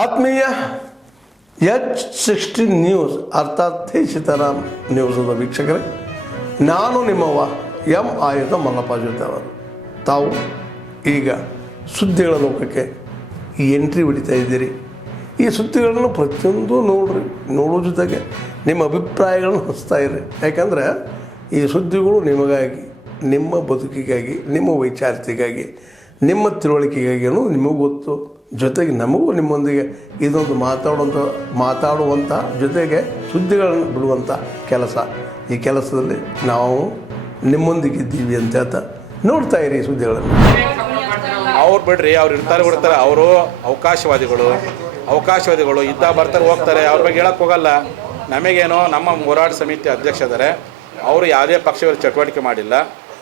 ಆತ್ಮೀಯ H16 news ಅರ್ಥಾತ್ ಸೀತಾರಾಮ್ ನ್ಯೂಸದ ವೀಕ್ಷಕರೇ, ನಾನು ನಿಮ್ಮವ ಎಂ ಆಯುಧ ಮಲ್ಲಪ್ಪ ಜೊತೆ ಅವರು. ತಾವು ಈಗ ಸುದ್ದಿಗಳ ಲೋಕಕ್ಕೆ ಎಂಟ್ರಿ ಹೊಡಿತಾ ಇದ್ದೀರಿ. ಈ ಸುದ್ದಿಗಳನ್ನು ಪ್ರತಿಯೊಂದು ನೋಡೋ ಜೊತೆಗೆ ನಿಮ್ಮ ಅಭಿಪ್ರಾಯಗಳನ್ನು ಹಚ್ತಾ ಇರಿ. ಯಾಕಂದರೆ ಈ ಸುದ್ದಿಗಳು ನಿಮಗಾಗಿ, ನಿಮ್ಮ ಬದುಕಿಗಾಗಿ, ನಿಮ್ಮ ವೈಚಾರಿಕೆಗಾಗಿ, ನಿಮ್ಮ ತಿಳುವಳಿಕೆಗಾಗಿ ಅನ್ನೋದು ನಿಮಗೂ ಗೊತ್ತು. ಜೊತೆಗೆ ನಮಗೂ ನಿಮ್ಮೊಂದಿಗೆ ಇದೊಂದು ಮಾತಾಡುವಂಥ ಜೊತೆಗೆ ಸುದ್ದಿಗಳನ್ನು ಬಿಡುವಂಥ ಕೆಲಸ. ಈ ಕೆಲಸದಲ್ಲಿ ನಾವು ನಿಮ್ಮೊಂದಿಗಿದ್ದೀವಿ ಅಂತ ಹೇಳ್ತಾ ನೋಡ್ತಾ ಇರಿ ಈ ಸುದ್ದಿಗಳನ್ನು. ಅವ್ರು ಬಿಡ್ರಿ, ಅವ್ರು ಇರ್ತಾರೆ ಬಿಡ್ತಾರೆ. ಅವರು ಅವಕಾಶವಾದಿಗಳು ಇದ್ದ ಬರ್ತಾರೆ ಹೋಗ್ತಾರೆ. ಅವ್ರ ಬಗ್ಗೆ ಹೇಳಕ್ಕೆ ಹೋಗಲ್ಲ. ನಮಗೇನೋ ನಮ್ಮ ಹೋರಾಟ ಸಮಿತಿ ಅಧ್ಯಕ್ಷ ಇದ್ದಾರೆ, ಅವರು ಯಾವುದೇ ಪಕ್ಷದ ಚಟುವಟಿಕೆ ಮಾಡಿಲ್ಲ.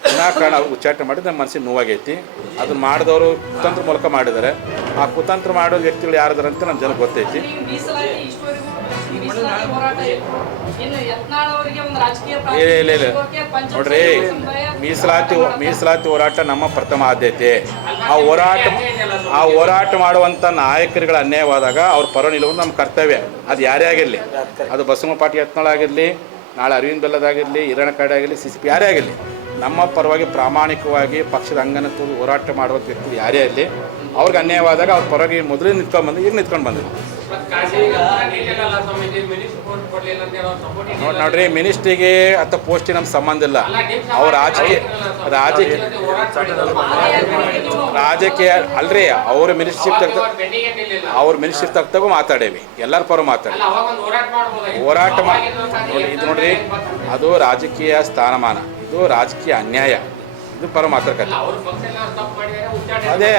ವಿನಾಕಾರಣ ಅವ್ರು ಉಚ್ಚಾಟನೆ ಮಾಡಿದ್ದು ನಮ್ಮ ಮನಸ್ಸಿಗೆ ನೋವಾಗೈತಿ. ಅದನ್ನು ಮಾಡಿದವರು ಕುತಂತ್ರ ಮೂಲಕ ಮಾಡಿದ್ದಾರೆ. ಆ ಕುತಂತ್ರ ಮಾಡೋ ವ್ಯಕ್ತಿಗಳು ಯಾರಿದ್ದಾರೆ ಅಂತ ನಮ್ಮ ಜನಕ್ಕೆ ಗೊತ್ತೈತಿ. ಇಲ್ಲ ನೋಡ್ರಿ, ಮೀಸಲಾತಿ ಹೋರಾಟ ನಮ್ಮ ಪ್ರಥಮ ಆದ್ಯತೆ. ಆ ಹೋರಾಟ ಮಾಡುವಂಥ ನಾಯಕರುಗಳ ಅನ್ಯಾಯವಾದಾಗ ಅವ್ರ ಪರ ನಿಲ್ಲುವುದು ನಮ್ಮ ಕರ್ತವ್ಯ. ಅದು ಯಾರೇ ಆಗಿರಲಿ, ಅದು ಬಸವ ಪಾಟೀಲ್ ಯತ್ನಾಳ್ ಆಗಿರಲಿ, ನಾಳೆ ಅರವಿಂದ್ ಬೆಲ್ಲದಾಗಿರಲಿ, ಹಿರಣ್ಣ ಕಾಡೆ ಆಗಿರಲಿ, CCP ಯಾರೇ ಆಗಿರಲಿ, ನಮ್ಮ ಪರವಾಗಿ ಪ್ರಾಮಾಣಿಕವಾಗಿ ಪಕ್ಷದ ಅಂಗನ ತೋರು ಹೋರಾಟ ಮಾಡುವಂಥ ವ್ಯಕ್ತಿ ಯಾರೇ ಇರಲಿ, ಅವ್ರಿಗೆ ಅನ್ಯಾಯವಾದಾಗ ಅವ್ರ ಪರವಾಗಿ ಮೊದಲೇ ನಿಂತ್ಕೊಂಡು ಈಗ ನಿಂತ್ಕೊಂಡು ಬಂದರು. ನೋಡ್ರಿ, ಮಿನಿಸ್ಟ್ರಿಗೆ ಅಥವಾ ಪೋಸ್ಟಿಗೆ ನಮ್ಮ ಸಂಬಂಧ ಇಲ್ಲ. ಅವ್ರ ರಾಜಕೀಯ ಅಲ್ರಿ, ಅವ್ರ ಮಿನಿಸ್ಟ್ರಿ ತಗ್ತಾಗೂ ಮಾತಾಡೇವಿ, ಎಲ್ಲರ ಪರ ಮಾತಾಡಿ ಹೋರಾಟ ಇದು ನೋಡ್ರಿ, ಅದು ರಾಜಕೀಯ ಸ್ಥಾನಮಾನ, ಇದು ರಾಜಕೀಯ ಅನ್ಯಾಯ, ಇದು ಪರ ಮಾತಾಡ್ಕತ್ತೆ. ಅದೇ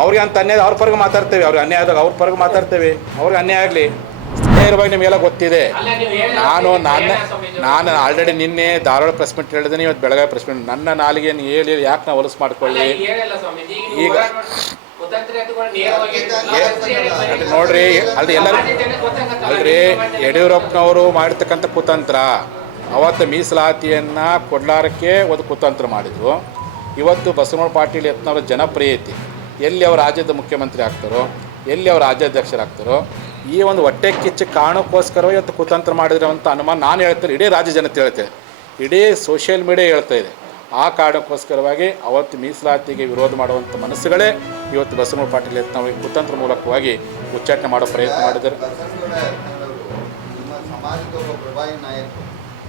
ಅವ್ರಿಗೆ ಅಂತ ಅನ್ಯಾಯ ಅವ್ರ ಪರಗೆ ಮಾತಾಡ್ತೇವೆ, ಅವ್ರಿಗೆ ಅನ್ಯಾಯ ಆದಾಗ ಅವ್ರ ಪರಗೆ ಮಾತಾಡ್ತೇವೆ. ಅವ್ರಿಗೆ ಅನ್ಯಾಯ ಆಗಲಿ, ನೇರವಾಗಿ ನಿಮಗೆಲ್ಲ ಗೊತ್ತಿದೆ. ನಾನು ಆಲ್ರೆಡಿ ನಿನ್ನೆ ಧಾರವಾಡ ಪ್ರೆಸ್ ಮೀಟ್ ಹೇಳಿದ್ದೀನಿ, ಇವತ್ತು ಬೆಳಗಾವಿ ಪ್ರೆಸ್ ಮೀಟ್. ನನ್ನ ನಾಲಿಗೆಯನ್ನು ಹೇಳಿ ಯಾಕೆ ನಾವು ಹೊಲಸು ಮಾಡ್ಕೊಳ್ಳಿ. ಈಗ ನೋಡ್ರಿ, ಅಲ್ರಿ ಯಡಿಯೂರಪ್ಪನವರು ಮಾಡಿರ್ತಕ್ಕಂಥ ಕುತಂತ್ರ, ಅವತ್ತು ಮೀಸಲಾತಿಯನ್ನು ಕೊಡ್ಲಾರಕ್ಕೆ ಒಂದು ಕುತಂತ್ರ ಮಾಡಿದರು. ಇವತ್ತು ಬಸವನಗೌಡ ಪಾಟೀಲ್ ಯತ್ನಾಳ್ ಜನಪ್ರಿಯತೆ, ಎಲ್ಲಿ ಅವರು ರಾಜ್ಯದ ಮುಖ್ಯಮಂತ್ರಿ ಆಗ್ತಾರೋ, ಎಲ್ಲಿ ಅವರು ರಾಜ್ಯಾಧ್ಯಕ್ಷರಾಗ್ತಾರೋ, ಈ ಒಂದು ಹೊಟ್ಟೆ ಕಿಚ್ಚು ಕಾರಣಕ್ಕೋಸ್ಕರ ಇವತ್ತು ಕುತಂತ್ರ ಮಾಡಿರೋವಂಥ ಅನುಮಾನ ನಾನು ಹೇಳ್ತೇನೆ, ಇಡೀ ರಾಜ್ಯ ಜನತೆ ಹೇಳ್ತೇನೆ, ಇಡೀ ಸೋಷಿಯಲ್ ಮೀಡಿಯಾ ಹೇಳ್ತಾ ಇದೆ. ಆ ಕಾರಣಕ್ಕೋಸ್ಕರವಾಗಿ ಅವತ್ತು ಮೀಸಲಾತಿಗೆ ವಿರೋಧ ಮಾಡುವಂಥ ಮನಸ್ಸುಗಳೇ ಇವತ್ತು ಬಸವನಗೌಡ ಪಾಟೀಲ್ ಯತ್ನಾಳ್ ಕುತಂತ್ರ ಮೂಲಕವಾಗಿ ಉಚ್ಚಾಟನೆ ಮಾಡೋ ಪ್ರಯತ್ನ ಮಾಡಿದ್ದಾರೆ.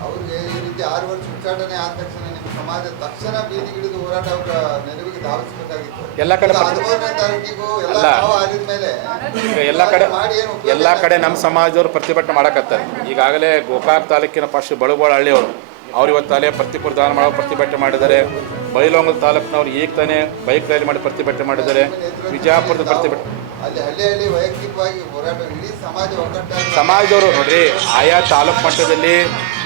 ಅವ್ರಿಗೆ ಈ ರೀತಿ 6 ವರ್ಷ ಉಚ್ಚಾಟನೆ ಆದ ತಕ್ಷಣ ನಿಮ್ಮ ಸಮಾಜ ತಕ್ಷಣ ಬೀದಿಗಿಳಿದು ಹೋರಾಟ ನೆರವಿಗೆ ಧಾವಿಸಬೇಕಾಗಿತ್ತು. ಎಲ್ಲ ಕಡೆ ಎಲ್ಲ ಕಡೆ ನಮ್ಮ ಸಮಾಜದವರು ಪ್ರತಿಭಟನೆ ಮಾಡಕತ್ತಾರೆ. ಈಗಾಗಲೇ ಗೋಕಾಕ್ ತಾಲೂಕಿನ ಫಸ್ಟ್ ಬಳುಗೋಳ ಹಳ್ಳಿಯವರು ಅವ್ರು ಇವತ್ತು ಅಲ್ಲೇ ಪ್ರತಿಕೂಲ ಮಾಡೋ ಪ್ರತಿಭಟನೆ ಮಾಡಿದ್ದಾರೆ. ಬೈಲೊಂಗಲ ತಾಲೂಕಿನವ್ರು ಈಗ ತಾನೇ ಬೈಕ್ ರ್ಯಾಲಿ ಮಾಡಿ ಪ್ರತಿಭಟನೆ ಮಾಡಿದ್ದಾರೆ. ವಿಜಯಪುರದ ಪ್ರತಿಭಟನೆ ಸಮಾಜದವರು ನೋಡ್ರಿ, ಆಯಾ ತಾಲೂಕು ಮಟ್ಟದಲ್ಲಿ,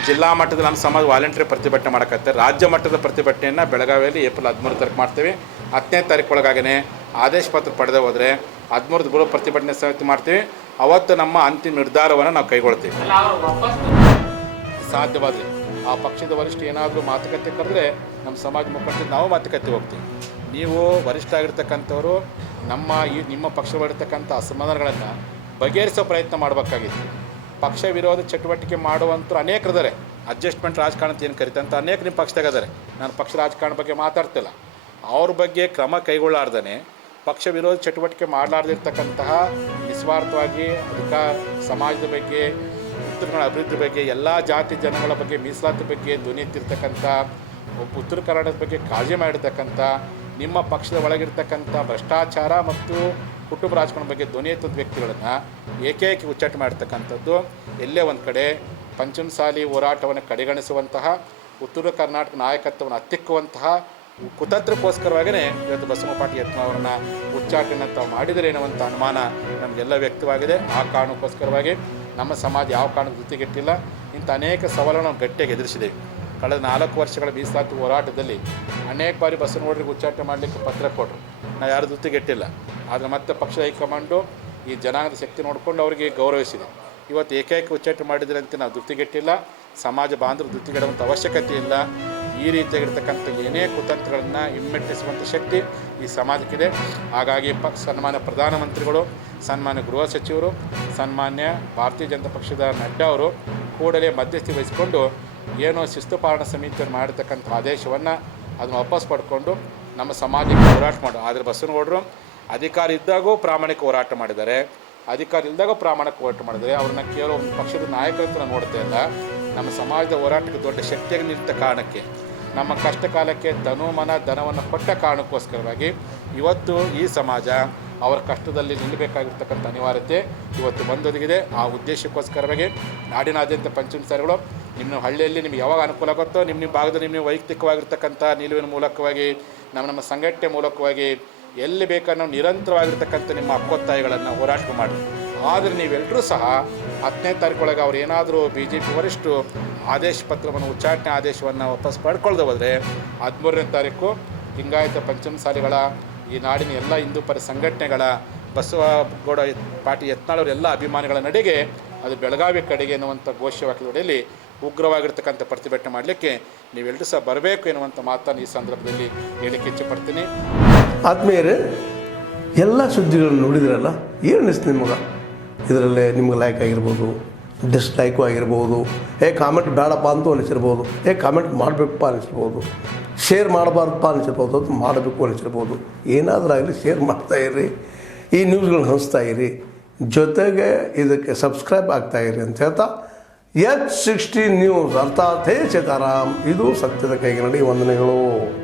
ಜಿಲ್ಲಾ ಮಟ್ಟದಲ್ಲಿ ನಮ್ಮ ಸಮಾಜ ವಾಲಂಟಿಯರ್ ಪ್ರತಿಭಟನೆ ಮಾಡಕತ್ತಾರೆ. ರಾಜ್ಯ ಮಟ್ಟದ ಪ್ರತಿಭಟನೆಯನ್ನು ಬೆಳಗಾವಿಯಲ್ಲಿ ಏಪ್ರಿಲ್ 13 ತಾರೀಕು ಮಾಡ್ತೀವಿ. 10ನೇ ತಾರೀಕು ಒಳಗಾಗೇ ಆದೇಶ ಪತ್ರ ಪಡೆದೇ ಹೋದರೆ 13 ಗೃಹ ಪ್ರತಿಭಟನೆ ಸಮಿತಿ ಮಾಡ್ತೀವಿ. ಅವತ್ತು ನಮ್ಮ ಅಂತಿಮ ನಿರ್ಧಾರವನ್ನು ನಾವು ಕೈಗೊಳ್ತೀವಿ. ಸಾಧ್ಯವಾದರೆ ಆ ಪಕ್ಷದ ವರಿಷ್ಠ ಏನಾದರೂ ಮಾತುಕತೆ ಕರೆದ್ರೆ ನಮ್ಮ ಸಮಾಜ ಮುಖಂಡರು ನಾವು ಮಾತುಕತೆ ಹೋಗ್ತೀವಿ. ನೀವು ವರಿಷ್ಠ ಆಗಿರ್ತಕ್ಕಂಥವ್ರು ನಿಮ್ಮ ಪಕ್ಷದಲ್ಲಿರ್ತಕ್ಕಂಥ ಅಸಮಾಧಾನಗಳನ್ನು ಬಗೆಹರಿಸೋ ಪ್ರಯತ್ನ ಮಾಡಬೇಕಾಗಿತ್ತು. ಪಕ್ಷ ವಿರೋಧ ಚಟುವಟಿಕೆ ಮಾಡುವಂಥವ್ರು ಅನೇಕರಿದ್ದಾರೆ. ಅಡ್ಜಸ್ಟ್ಮೆಂಟ್ ರಾಜಕಾರಣ ಅಂತ ಏನು ಕರೀತಂತ ಅನೇಕ ನಿಮ್ಮ ಪಕ್ಷದಾಗಿದ್ದಾರೆ. ನಾನು ಪಕ್ಷ ರಾಜಕಾರಣ ಬಗ್ಗೆ ಮಾತಾಡ್ತಿಲ್ಲ. ಅವ್ರ ಬಗ್ಗೆ ಕ್ರಮ ಕೈಗೊಳ್ಳಾರ್ದೇ ಪಕ್ಷ ವಿರೋಧ ಚಟುವಟಿಕೆ ಮಾಡಲಾರ್ದಿರ್ತಕ್ಕಂತಹ ನಿಸ್ವಾರ್ಥವಾಗಿ ಸಮಾಜದ ಬಗ್ಗೆ, ಉತ್ತರಗಳ ಅಭಿವೃದ್ಧಿ ಬಗ್ಗೆ, ಎಲ್ಲ ಜಾತಿ ಜನಗಳ ಬಗ್ಗೆ, ಮೀಸಲಾತಿ ಬಗ್ಗೆ ಧ್ವನಿ ಎತ್ತಿರ್ತಕ್ಕಂಥ, ಉತ್ತರ ಕರ್ನಾಟಕದ ಬಗ್ಗೆ ಕಾಳಜಿ ಮಾಡಿರ್ತಕ್ಕಂಥ, ನಿಮ್ಮ ಪಕ್ಷದ ಒಳಗಿರ್ತಕ್ಕಂಥ ಭ್ರಷ್ಟಾಚಾರ ಮತ್ತು ಕುಟುಂಬ ರಾಜಕಾರಣ ಬಗ್ಗೆ ಧ್ವನಿ ಎತ್ತದ ವ್ಯಕ್ತಿಗಳನ್ನು ಏಕೈಕಿ ಉಚ್ಚಾಟನೆ ಮಾಡಿರ್ತಕ್ಕಂಥದ್ದು, ಎಲ್ಲೇ ಒಂದು ಕಡೆ ಪಂಚಮಸಾಲಿ ಹೋರಾಟವನ್ನು ಕಡೆಗಣಿಸುವಂತಹ, ಉತ್ತರ ಕರ್ನಾಟಕ ನಾಯಕತ್ವವನ್ನು ಹತ್ತಿಕ್ಕುವಂತಹ ಕುತಂತ್ರಕ್ಕೋಸ್ಕರವಾಗಿಯೇ ಇವತ್ತು ಬಸವನಗೌಡ ಪಾಟೀಲ್ ಯತ್ನಾಳ್ ಅವರನ್ನು ಉಚ್ಚಾಟನೆ ತಾವು ಮಾಡಿದರೆ ಎನ್ನುವಂಥ ಅನುಮಾನ ನಮಗೆಲ್ಲ ವ್ಯಕ್ತವಾಗಿದೆ. ಆ ಕಾರಣಕ್ಕೋಸ್ಕರವಾಗಿ ನಮ್ಮ ಸಮಾಜ ಯಾವ ಕಾರಣಕ್ಕೂ ಜೊತೆಗೆಟ್ಟಿಲ್ಲ. ಇಂಥ ಅನೇಕ ಸವಾಲುಗಳನ್ನು ನಾವು ಗಟ್ಟಿಯಾಗಿ ಎದುರಿಸಿದ್ದೇವೆ. ಕಳೆದ 4 ವರ್ಷಗಳ ಮೀಸಲಾತಿ ಹೋರಾಟದಲ್ಲಿ ಅನೇಕ ಬಾರಿ ಬಸವನಗೌಡರಿಗೆ ಉಚ್ಚಾಟನೆ ಮಾಡಲಿಕ್ಕೆ ಪತ್ರ ಕೊಟ್ಟರು. ನಾವು ಯಾರು ಜೊತೆಗೆಟ್ಟಿಲ್ಲ. ಆದರೆ ಮತ್ತೆ ಪಕ್ಷದ ಹೈಕಮಾಂಡು ಈ ಜನಾಂಗದ ಶಕ್ತಿ ನೋಡಿಕೊಂಡು ಅವರಿಗೆ ಗೌರವಿಸಿದೆ. ಇವತ್ತು ಏಕೈಕ ಉಚ್ಚಾಟನೆ ಮಾಡಿದರೆ ಅಂತ ನಾವು ಧೃತಿಗೆಟ್ಟಿಲ್ಲ. ಸಮಾಜ ಬಾಂಧವರು ಧೃತಿಗೆಡುವಂಥ ಅವಶ್ಯಕತೆ ಇಲ್ಲ. ಈ ರೀತಿಯಾಗಿರ್ತಕ್ಕಂಥ ಏನೇ ಕುತಂತ್ರಗಳನ್ನು ಹಿಮ್ಮೆಟ್ಟಿಸುವಂಥ ಶಕ್ತಿ ಈ ಸಮಾಜಕ್ಕಿದೆ. ಹಾಗಾಗಿ ಸನ್ಮಾನ್ಯ ಪ್ರಧಾನಮಂತ್ರಿಗಳು, ಸನ್ಮಾನ್ಯ ಗೃಹ ಸಚಿವರು, ಸನ್ಮಾನ್ಯ ಭಾರತೀಯ ಜನತಾ ಪಕ್ಷದ ನಡ್ಡಾ ಅವರು ಕೂಡಲೇ ಮಧ್ಯಸ್ಥಿ ವಹಿಸಿಕೊಂಡು ಏನೋ ಶಿಸ್ತು ಪಾಲನಾ ಸಮಿತಿಯನ್ನು ಮಾಡಿರ್ತಕ್ಕಂಥ ಆದೇಶವನ್ನು ಅದನ್ನು ವಾಪಸ್ ಪಡ್ಕೊಂಡು ನಮ್ಮ ಸಮಾಜಕ್ಕೆ ಹೋರಾಟ ಮಾಡು. ಆದರೆ ಬಸವನಗೌಡರು ಅಧಿಕಾರ ಇದ್ದಾಗೂ ಪ್ರಾಮಾಣಿಕ ಹೋರಾಟ ಮಾಡಿದ್ದಾರೆ, ಅಧಿಕಾರ ಇಲ್ಲದಾಗ ಪ್ರಾಮಾಣಿಕ ಹೋರಾಟ ಮಾಡಿದ್ದಾರೆ. ಅವ್ರನ್ನ ಕೇವಲ ಒಂದು ಪಕ್ಷದ ನಾಯಕರಂತ ನಾನು ನೋಡ್ತಾ ಇಲ್ಲ, ನಮ್ಮ ಸಮಾಜದ ಹೋರಾಟಕ್ಕೆ ದೊಡ್ಡ ಶಕ್ತಿಯಾಗಿ ನಿಂತ ಕಾರಣಕ್ಕೆ, ನಮ್ಮ ಕಷ್ಟ ಕಾಲಕ್ಕೆ ಧನವನ್ನು ಕೊಟ್ಟ ಕಾರಣಕ್ಕೋಸ್ಕರವಾಗಿ ಇವತ್ತು ಈ ಸಮಾಜ ಅವರ ಕಷ್ಟದಲ್ಲಿ ನಿಲ್ಲಬೇಕಾಗಿರ್ತಕ್ಕಂಥ ಅನಿವಾರ್ಯತೆ ಇವತ್ತು ಬಂದೊದಗಿದೆ. ಆ ಉದ್ದೇಶಕ್ಕೋಸ್ಕರವಾಗಿ ನಾಡಿನಾದ್ಯಂತ ಪಂಚಮಸಾರಿಗಳು ನಿಮ್ಮ ಹಳ್ಳಿಯಲ್ಲಿ ನಿಮ್ಗೆ ಯಾವಾಗ ಅನುಕೂಲ ಆಗುತ್ತೋ ನಿಮ್ಮ ಭಾಗದಲ್ಲಿ ನಿಮ್ಮ ವೈಯಕ್ತಿಕವಾಗಿರ್ತಕ್ಕಂಥ ನಿಲುವಿನ ಮೂಲಕವಾಗಿ ನಮ್ಮ ಸಂಘಟನೆ ಮೂಲಕವಾಗಿ ಎಲ್ಲಿ ಬೇಕಾದ್ರೂ ನಿರಂತರವಾಗಿರ್ತಕ್ಕಂಥ ನಿಮ್ಮ ಹಕ್ಕೊತ್ತಾಯಗಳನ್ನು ಹೋರಾಟ ಮಾಡಿ. ಆದರೆ ನೀವೆಲ್ಲರೂ ಸಹ 10ನೇ ತಾರೀಕೊಳಗೆ ಅವ್ರು ಏನಾದರೂ BJP ವರಿಷ್ಠರು ಆದೇಶ ಪತ್ರವನ್ನು ಉಚ್ಚಾಟನೆ ಆದೇಶವನ್ನು ವಾಪಸ್ ಪಡ್ಕೊಳ್ದೆ ಹೋದರೆ 13ನೇ ತಾರೀಕು ಲಿಂಗಾಯತ ಪಂಚಮಸಾಲಿಗಳ ಈ ನಾಡಿನ ಎಲ್ಲ ಹಿಂದೂ ಪರ ಸಂಘಟನೆಗಳ ಬಸವಗೌಡ ಪಾಟೀಲ್ ಯತ್ನಾಳ್ ಎಲ್ಲ ಅಭಿಮಾನಿಗಳ ನಡೆಗೆ ಅದು ಬೆಳಗಾವಿ ಕಡೆಗೆ ಎನ್ನುವಂಥ ಘೋಷವಾಕ್ಯದೊಡೆಯಲ್ಲಿ ಉಗ್ರವಾಗಿರ್ತಕ್ಕಂಥ ಪ್ರತಿಭಟನೆ ಮಾಡಲಿಕ್ಕೆ ನೀವೆಲ್ಲರೂ ಸಹ ಬರಬೇಕು ಎನ್ನುವಂಥ ಮಾತನ್ನು ಈ ಸಂದರ್ಭದಲ್ಲಿ ಹೇಳಿಕ್ಕೆ ಇಚ್ಛೆಪಡ್ತೀನಿ. ಆದ್ಮೇಲೆ ಎಲ್ಲ ಸುದ್ದಿಗಳನ್ನು ನೋಡಿದ್ರಲ್ಲ, ಏನು ಅನಿಸ್ತು ನಿಮಗೆ? ಇದರಲ್ಲೇ ನಿಮ್ಗೆ ಲೈಕ್ ಆಗಿರ್ಬೋದು, ಡಿಸ್ಲೈಕು ಆಗಿರ್ಬೋದು, ಕಾಮೆಂಟ್ ಬೇಡಪ್ಪ ಅಂತೂ ಅನಿಸಿರ್ಬೋದು, ಕಾಮೆಂಟ್ ಮಾಡಬೇಕಪ್ಪ ಅನಿಸಿರ್ಬೋದು, ಶೇರ್ ಮಾಡಬಾರ್ದಪ್ಪ ಅನಿಸಿರ್ಬೋದು, ಅದು ಮಾಡಬೇಕು ಅನಿಸಿರ್ಬೋದು. ಏನಾದರೂ ಆಗಲಿ ಶೇರ್ ಮಾಡ್ತಾಯಿರಿ, ಈ ನ್ಯೂಸ್ಗಳನ್ನ ಹಂಚ್ತಾಯಿರಿ, ಜೊತೆಗೆ ಇದಕ್ಕೆ ಸಬ್ಸ್ಕ್ರೈಬ್ ಆಗ್ತಾಯಿರಿ ಅಂತ ಹೇಳ್ತಾ H16 ನ್ಯೂಸ್ ಅರ್ಥಾತ್ ಹೇ ಸೀತಾರಾಮ್, ಇದು ಸತ್ಯದ ಕೈಗೆ ನಡಿ. ವಂದನೆಗಳು.